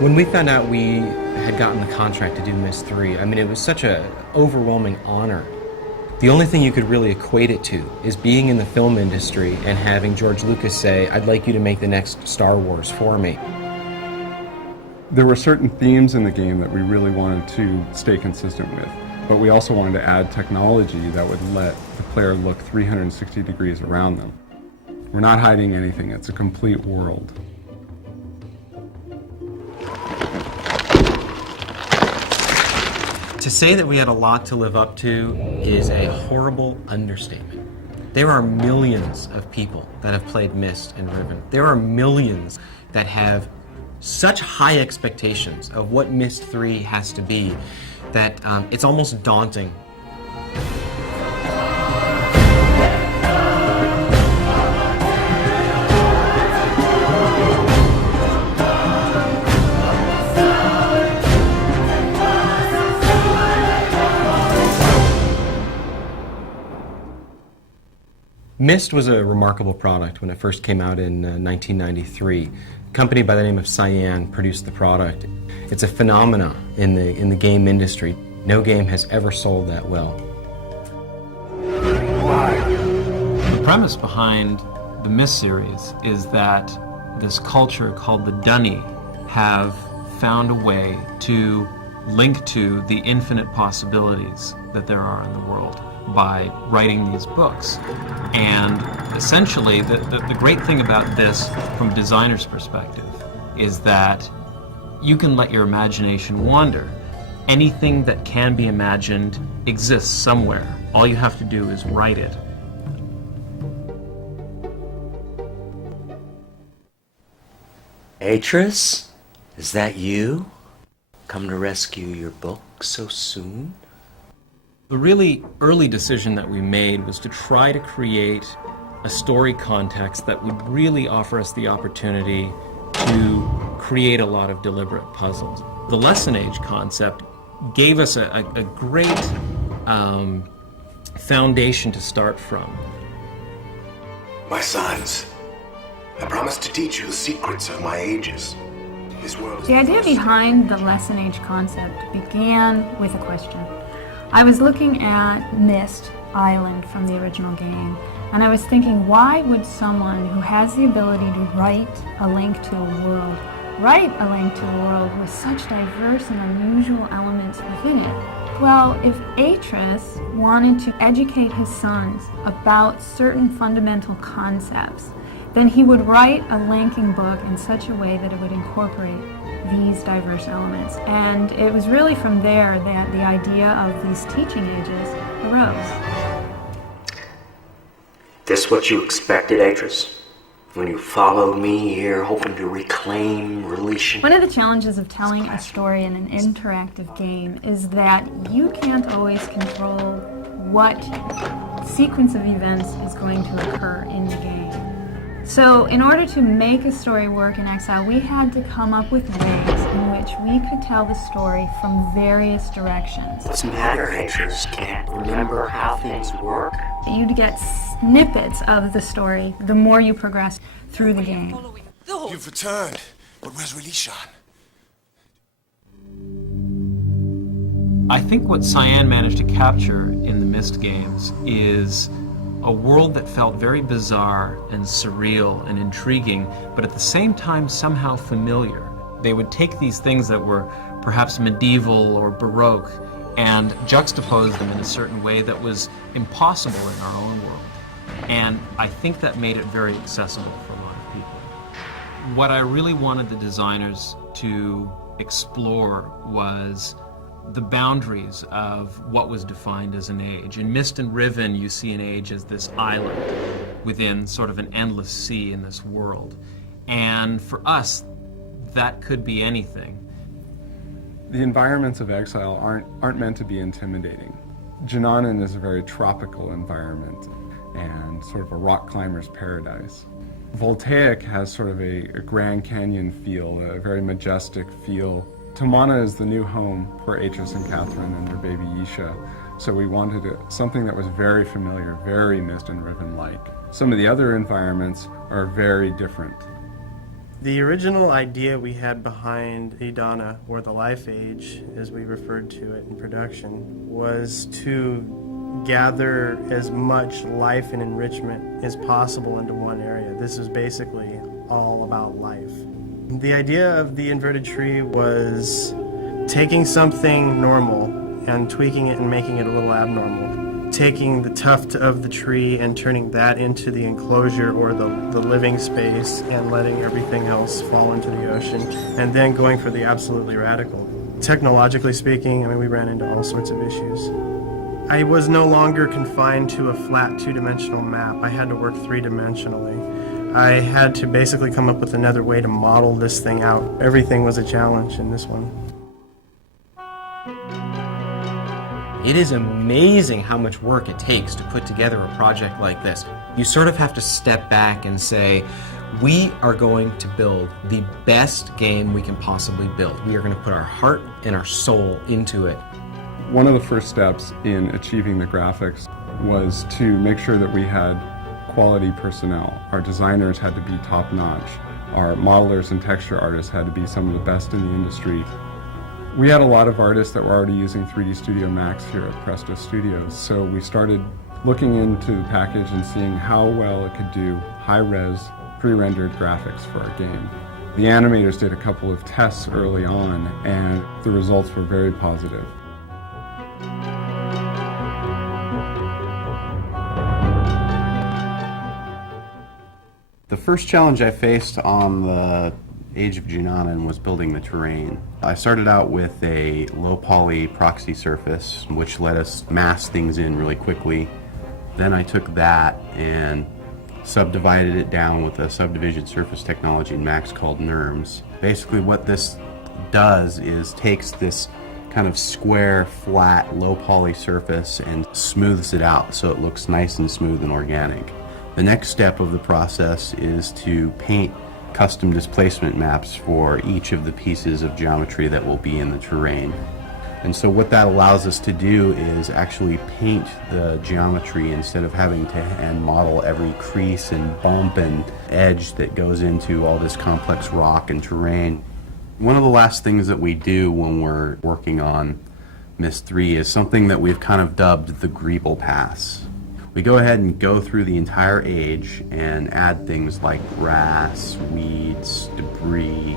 When we found out we had gotten the contract to do Myst III, I mean, it was such an overwhelming honor. The only thing you could really equate it to is being in the film industry and having George Lucas say, "I'd like you to make the next Star Wars for me." There were certain themes in the game that we really wanted to stay consistent with, but we also wanted to add technology that would let the player look 360 degrees around them. We're not hiding anything, it's a complete world. To say that we had a lot to live up to is a horrible understatement. There are millions of people that have played Myst and Riven. There are millions that have such high expectations of what Myst III has to be that it's almost daunting. Myst was a remarkable product when it first came out in 1993. A company by the name of Cyan produced the product. It's a phenomena in the game industry. No game has ever sold that well. The premise behind the Myst series is that this culture called the Dunny have found a way to link to the infinite possibilities that there are in the world by writing these books. And essentially, the great thing about this from a designer's perspective is that you can let your imagination wander. Anything that can be imagined exists somewhere. All you have to do is write it. Atris, is that you? Come to rescue your book so soon? The really early decision that we made was to try to create a story context that would really offer us the opportunity to create a lot of deliberate puzzles. The lesson age concept gave us a great foundation to start from. My sons, I promise to teach you the secrets of my ages. This world is the idea behind the lesson age concept began with a question. I was looking at Myst Island from the original game, and I was thinking, why would someone who has the ability to write a link to a world with such diverse and unusual elements within it? Well, if Atris wanted to educate his sons about certain fundamental concepts, then he would write a linking book in such a way that it would incorporate these diverse elements. And it was really from there that the idea of these teaching ages arose. This what you expected, Atris? When you followed me here, hoping to reclaim Relation? One of the challenges of telling a story in an interactive game is that you can't always control what sequence of events is going to occur in the game. So in order to make a story work in Exile, we had to come up with ways in which we could tell the story from various directions. What's the matter, Atris? Can't remember how things work? You'd get snippets of the story the more you progress through the game. You've returned, but where's Relishan? I think what Cyan managed to capture in the Myst games is a world that felt very bizarre and surreal and intriguing, but at the same time somehow familiar. They would take these things that were perhaps medieval or Baroque and juxtapose them in a certain way that was impossible in our own world. And I think that made it very accessible for a lot of people. What I really wanted the designers to explore was the boundaries of what was defined as an age. In Myst and Riven, you see an age as this island within sort of an endless sea in this world. And for us, that could be anything. The environments of Exile aren't meant to be intimidating. Jananan is a very tropical environment and sort of a rock climber's paradise. Voltaic has sort of a Grand Canyon feel, a very majestic feel. Tamana is the new home for Atris and Catherine and their baby Yisha, so we wanted something that was very familiar, very Myst and Riven-like. Some of the other environments are very different. The original idea we had behind Idana, or the Life Age, as we referred to it in production, was to gather as much life and enrichment as possible into one area. This is basically all about life. The idea of the inverted tree was taking something normal and tweaking it and making it a little abnormal. Taking the tuft of the tree and turning that into the enclosure or the living space and letting everything else fall into the ocean, and then going for the absolutely radical. Technologically speaking, I mean, we ran into all sorts of issues. I was no longer confined to a flat two-dimensional map. I had to work three-dimensionally. I had to basically come up with another way to model this thing out. Everything was a challenge in this one. It is amazing how much work it takes to put together a project like this. You sort of have to step back and say, we are going to build the best game we can possibly build. We are going to put our heart and our soul into it. One of the first steps in achieving the graphics was to make sure that we had quality personnel. Our designers had to be top-notch. Our modelers and texture artists had to be some of the best in the industry. We had a lot of artists that were already using 3D Studio Max here at Presto Studios, so we started looking into the package and seeing how well it could do high-res, pre-rendered graphics for our game. The animators did a couple of tests early on, and the results were very positive. The first challenge I faced on the Age of Junanan was building the terrain. I started out with a low poly proxy surface, which let us mask things in really quickly. Then I took that and subdivided it down with a subdivision surface technology in Max called NURMS. Basically what this does is takes this kind of square, flat, low poly surface and smooths it out so it looks nice and smooth and organic. The next step of the process is to paint custom displacement maps for each of the pieces of geometry that will be in the terrain. And so what that allows us to do is actually paint the geometry instead of having to hand model every crease and bump and edge that goes into all this complex rock and terrain. One of the last things that we do when we're working on Myst III is something that we've kind of dubbed the Greeble Pass. We go ahead and go through the entire age and add things like grass, weeds, debris,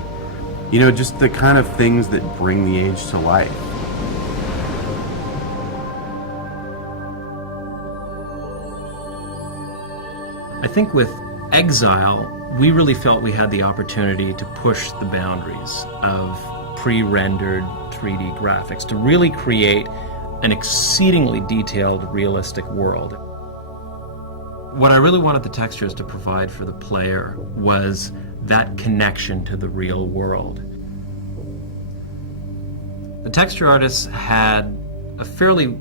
you know, just the kind of things that bring the age to life. I think with Exile, we really felt we had the opportunity to push the boundaries of pre-rendered 3D graphics to really create an exceedingly detailed, realistic world. What I really wanted the textures to provide for the player was that connection to the real world. The texture artists had a fairly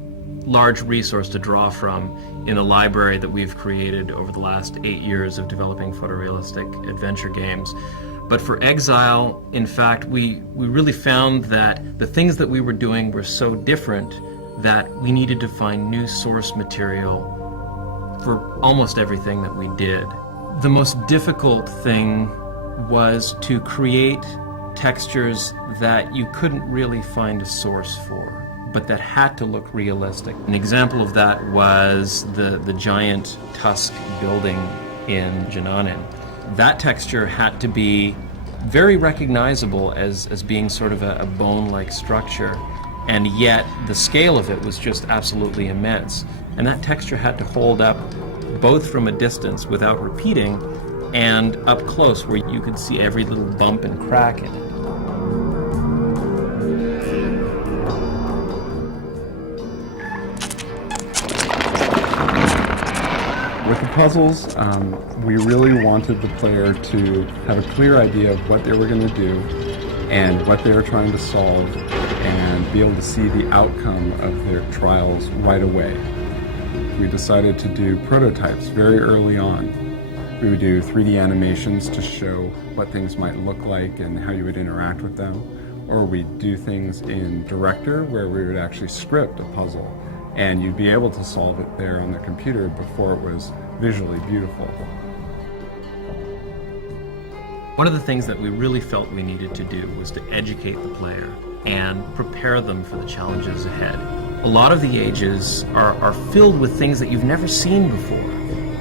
large resource to draw from in a library that we've created over the last 8 years of developing photorealistic adventure games. But for Exile, in fact, we really found that the things that we were doing were so different that we needed to find new source material for almost everything that we did. The most difficult thing was to create textures that you couldn't really find a source for, but that had to look realistic. An example of that was the giant tusk building in Junanan. That texture had to be very recognizable as being sort of a bone-like structure, and yet the scale of it was just absolutely immense. And that texture had to hold up both from a distance without repeating and up close where you could see every little bump and crack in it. With the puzzles, we really wanted the player to have a clear idea of what they were going to do and what they were trying to solve, and be able to see the outcome of their trials right away. We decided to do prototypes very early on. We would do 3D animations to show what things might look like and how you would interact with them, or we'd do things in Director where we would actually script a puzzle and you'd be able to solve it there on the computer before it was visually beautiful. One of the things that we really felt we needed to do was to educate the player and prepare them for the challenges ahead. A lot of the ages are filled with things that you've never seen before,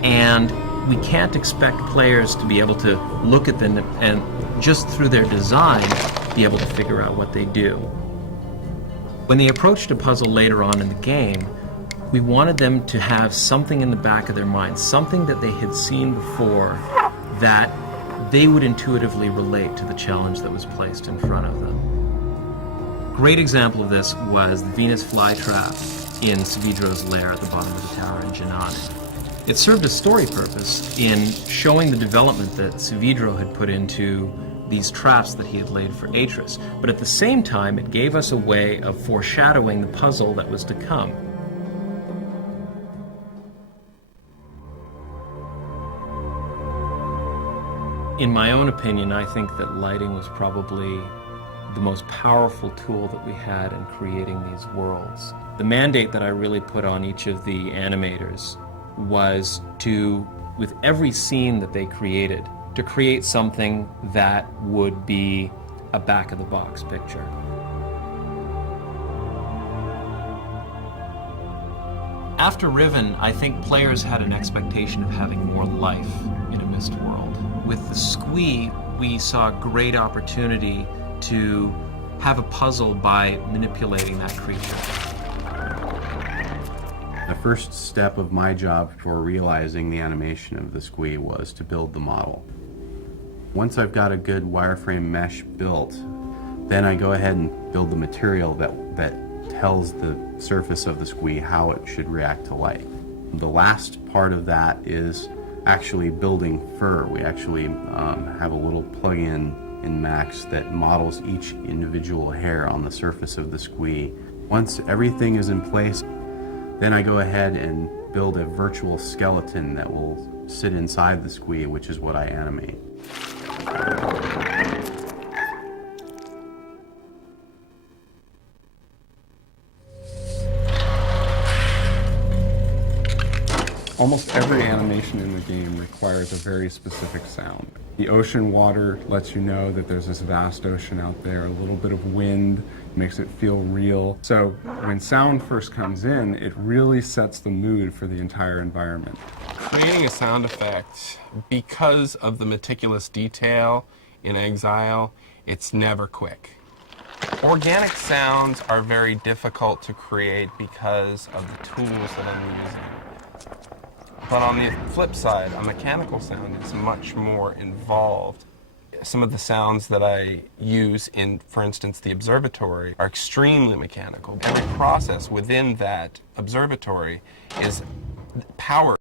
and we can't expect players to be able to look at them and just through their design be able to figure out what they do. When they approached a puzzle later on in the game, we wanted them to have something in the back of their mind, something that they had seen before that they would intuitively relate to the challenge that was placed in front of them. Great example of this was the Venus flytrap in Savidro's lair at the bottom of the tower in Janani. It served a story purpose in showing the development that Savidro had put into these traps that he had laid for Atris, but at the same time it gave us a way of foreshadowing the puzzle that was to come. In my own opinion, I think that lighting was probably the most powerful tool that we had in creating these worlds. The mandate that I really put on each of the animators was to, with every scene that they created, to create something that would be a back-of-the-box picture. After Riven, I think players had an expectation of having more life in a Myst world. With the Squee, we saw a great opportunity to have a puzzle by manipulating that creature. The first step of my job for realizing the animation of the Squee was to build the model. Once I've got a good wireframe mesh built, then I go ahead and build the material that tells the surface of the Squee how it should react to light. The last part of that is actually building fur. We actually have a little plug-in in Max that models each individual hair on the surface of the Squee. Once everything is in place, then I go ahead and build a virtual skeleton that will sit inside the Squee, which is what I animate. Almost every animation in the game requires a very specific sound. The ocean water lets you know that there's this vast ocean out there. A little bit of wind makes it feel real. So when sound first comes in, it really sets the mood for the entire environment. Creating a sound effect, because of the meticulous detail in Exile, it's never quick. Organic sounds are very difficult to create because of the tools that I'm using. But on the flip side, a mechanical sound is much more involved. Some of the sounds that I use in, for instance, the observatory are extremely mechanical. Every process within that observatory is powered